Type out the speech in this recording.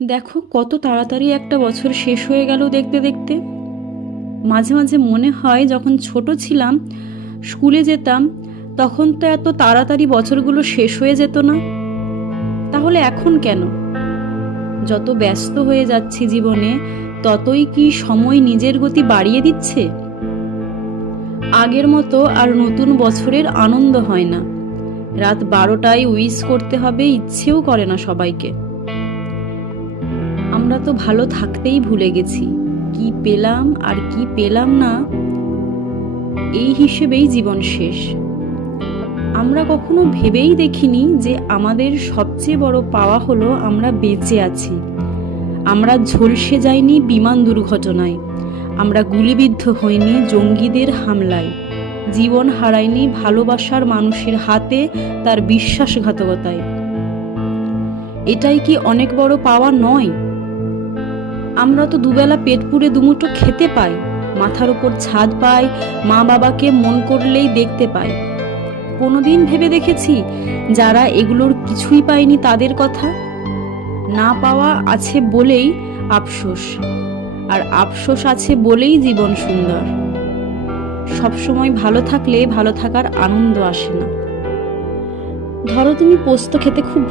দেখো কত তাড়াতাড়ি একটা বছর শেষ হয়ে গেল দেখতে দেখতে। মাঝে মাঝে মনে হয় যখন ছোট ছিলাম, স্কুলে যেতাম, তখন তো এত তাড়াতাড়ি বছরগুলো শেষ হয়ে যেত না। তাহলে এখন কেন? যত ব্যস্ত হয়ে যাচ্ছি জীবনে, ততই কি সময় নিজের গতি বাড়িয়ে দিচ্ছে? আগের মতো আর নতুন বছরের আনন্দ হয় না। রাত 12টায় উইশ করতে হবে ইচ্ছেও করে না সবাইকে। আমরা তো ভালো থাকতেই ভুলে গেছি। কি পেলাম আর কি পেলাম না, এই হিসেবেই জীবন শেষ। আমরা কখনো ভেবেই দেখিনি যে আমাদের সবচেয়ে বড় পাওয়া হলো আমরা বেঁচে আছি। আমরা ঝলসে যাইনি বিমান দুর্ঘটনায়, আমরা গুলিবিদ্ধ হইনি জঙ্গিদের হামলায়, জীবন হারাইনি ভালোবাসার মানুষের হাতে তার বিশ্বাসঘাতকতায়। এটাই কি অনেক বড় পাওয়া নয়? আমরা তো দুবেলা পেট পুড়ে দুমুঠো খেতে পাই, মাথার উপর ছাদ পাই, মা বাবাকে মন করলেই দেখতে পাই। কোনোদিন ভেবে দেখেছি যারা এগুলোর কিছুই পায়নি তাদের কথা? না পাওয়া আছে বলেই আফসোস, আর আফসোস আছে বলেই জীবন সুন্দর। সবসময় ভালো থাকলে ভালো থাকার আনন্দ আসে না। ধরো তুমি পোস্ত খেতে খুব